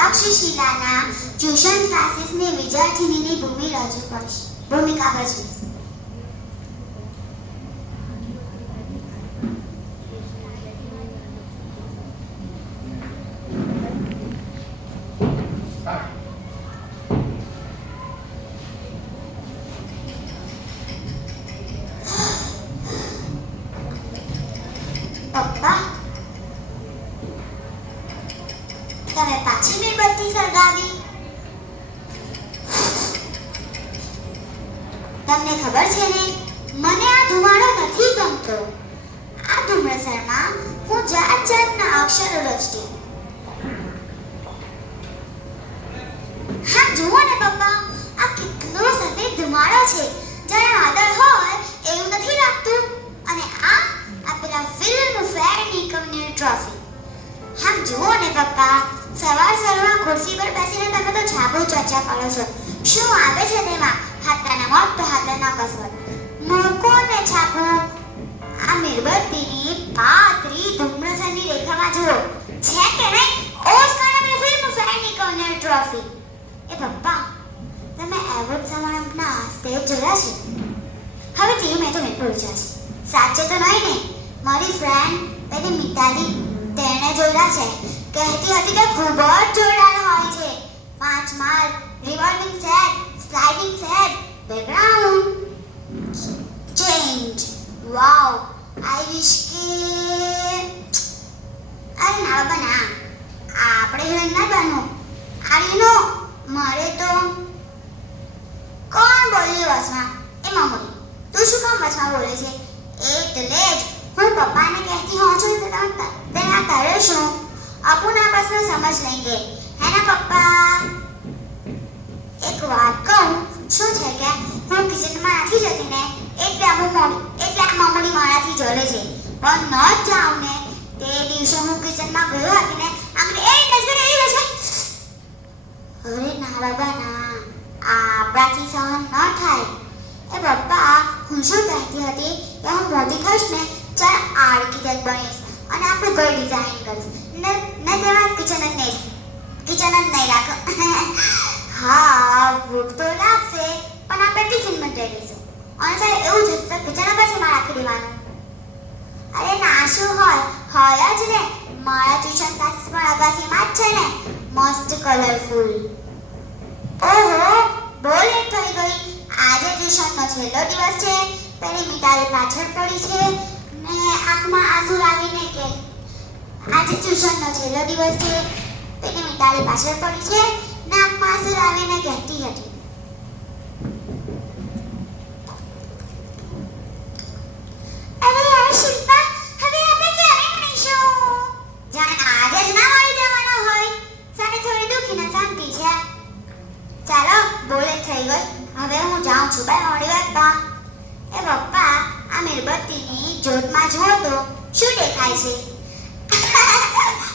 તક્ષશિલાના tuition ક્લાસીસની વિદ્યાર્થિનીની ભૂમિકા ભજવી. પપ્પા, તમે પાછી મીણબત્તી સળગાવી? તમને ખબર છે ને, મને આ ધુમાડો નથી ગમતો. આ ધુમ્રસરમાં હું જાત જાતના અક્ષરો રચતી. હા જુઓ ને પપ્પા, આ કેટલો સફેદ ધુમાડો છે, જાણે વાદળ હોય એવું નથી લાગતું. અને આ પેલા ફિલ્મફેરની કમ્યુનિટી ટ્રોફી. હા જુઓ ને પપ્પા, સવારમાં ખુરશી પર બેસીને તમે તો છાપો ચર્ચા કરો છો. શું આવે છે તેમાં? હાથના મોત તો હાથના કસવત. મૂકો ને છાપો. આ મીણબત્તીની પાતળી ધુમ્રસની રેખામાં જુઓ છે કે નહીં ઓસ્કારની ફિલ્મફેરની કમ્યુનિટી ટ્રોફી. એ પપ્પા, તમે એવોર્ડ સમારંભના સ્ટેજ જોયા છે? હવે તે મેં તો મેં છે. સાચે તો નહીં ને? મારી ફ્રેન્ડ પેલી મિતાલી, તેણે જોયા છે. કહેતી હતી કે ખૂબ જ જોરદાર હોય છે. 5 માળ, revolving set, sliding set, background change. Wow, I wish કે અરે ના બાબા ના, આપણે હિરોઈન ના બનવું. આરીનો મારે તો કોણ બોલ્યું વસમાં? એ મામુલી, તું શું કામ વસમાં બોલે છે? એટલે જ હું પપ્પાને કહેતી હોઉં છું કે તેના કરે શું? અપુના પ્રશ્ન સમજ લેંગે, હે ના પપ્પા? એક વાત કહું, શું છે કે હું કિચનમાં નથી જતી ને, એટલે આ મામુલી મારાથી જરે છે. પણ ન જ જાઉં ને, તે દિવસે હું કિચનમાં ગયો હતી ને, આંગળી એ નજરે એવી હશે. અરે ના બાબા ના, આપણાથી સહન ન થાય. એ પપ્પા, હું શું કહેતી હતી કે હું મોટી થઈશ ને, ચાલ આર્કિટેક્ટ બનીશ અને આપણું ઘર ડિઝાઇન કરીશ ને તેમાં કિચન જ નહીં રાખો. હા, ભૂખ તો લાગશે, પણ આપણે ટિફિનમાં લઈ લઈશું. અને સર એવું જ તો કિચન પછી રાખી દેવાનું. અરે ના, શું હોય જ ને. મારા ટ્યુશન ક્લાસીસ પણ અગાસીમાં જ છે ને, મસ્ત કલરફુલ. ઓહો, બહુ લેટ થઈ ગઈ. આજે ટ્યુશનનો છેલ્લો દિવસ છે. પેલી મિતાલી પાછળ પડી છે ને આંખમાં આંસુ લાવીને કે આજે ટ્યુશનનો છેલ્લો દિવસ છે. પેલી મિતાલી પાછળ પડી છે ને આંખમાં આંસુ લાવીને કહેતી હતી, અરે યાર શિલ્પા, હવે આપણે ક્યારે મળીશું? જાણે આજે જ ના મળી જવાનો હોય. સાને થોડી દુખીને શાંતિ છે. ચાલો, બોલે થઈ ગઈ. હવે હું જાઉં છું. બાય, મોડી વાત બા. એ પપ્પા, આ મીણબત્તીની જ્યોતમાં જુઓ તો શું દેખાય છે?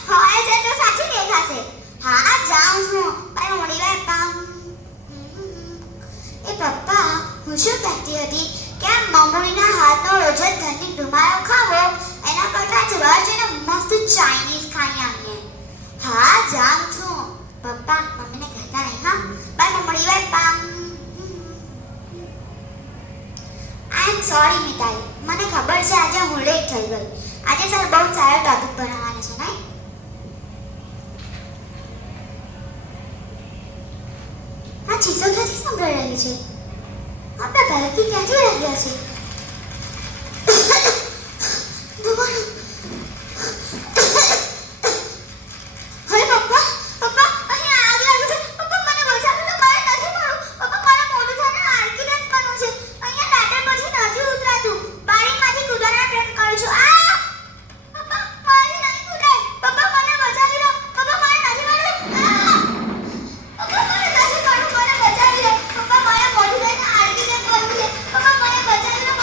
હોય છે તો સાચું દેખાશે. હા, જાઉં છું. બાય, મોડી વાત બા. એ પપ્પા, હું શું કહેતી હતી કે આ મામુલીના હાથનો રોજ જ ધનની ધુમાડો ખાવો એના કરતાં જ બહાર જઈને મસ્ત ચાઇનીઝ ખાઈ આવીએ. હા, જાઉં છું. પપ્પા, મમ્મીને કહેતા નહીં હા? બાય, મોડી વાત બા. આઈ એમ સોરી મિતાલી, મને ખબર છે આજે હું લેટ થઈ ગઈ. આજે સર બહુ સારો ટોપિક ભણાવવાનો છે નહીં? આ ચીસો ક્યાંથી સંભળાઈ રહી છે? આપણા ઘરથી ક્યાંથી રહ્યા છે? ધુમાડો. અરે પપ્પા, પપ્પા, અહીંયા આગ લાગી છે. પપ્પા, મને બચાવો તો, મારે નથી મળવું. પપ્પા, મારા મોઢું થઈને આર્કિટેક્ટ બનવું છે. અહીંયા લાટર પછી નથી ઉતરાતું. બારીમાંથી કૂદવાનો ટ્રેન કરું છું. આ પપ્પા, મારી નહીં કૂદાય. પપ્પા, મને બચાવી લો. પપ્પા, મારે નથી મળવું. પપ્પા, મને નથી મળવું. મને બચાવી લો. પપ્પા, મારા મોઢું થઈને આર્કિટેક્ટ બનવું છે. પપ્પા, મને બચાવી લો.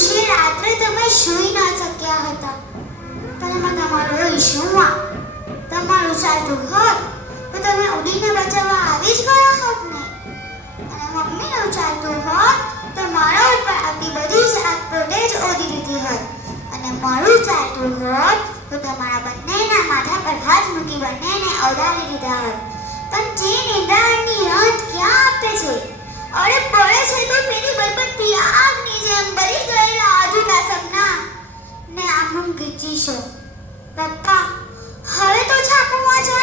દિવસે રાત્રે તમે સૂઈ ન શક્યા હતા. પણ એમાં તમારો ઈશ્વર તમારું ચાલતું હોત તો તમે ઉડીને બચાવવા આવી જ ગયા હોત ને. અને મમ્મીનું ચાલતું હોત તો મારા ઉપર આવતી બધી જ આગ પોતે જ ઓદી દીધી હોત. અને મારું ચાલતું હોત તો તમારા બંનેના માથા પર હાથ મૂકી બંનેને અવડાવી દીધા હોત. પણ જે નિંદાની રાત ક્યાં આપે છે? અરે પડે છે તો પેલી બરબત્તી આગની જેમ બળી ગયેલા અધૂરા સપના ને આમ ગીચી છો. પપ્પા હવે તો છાપું વાંચવા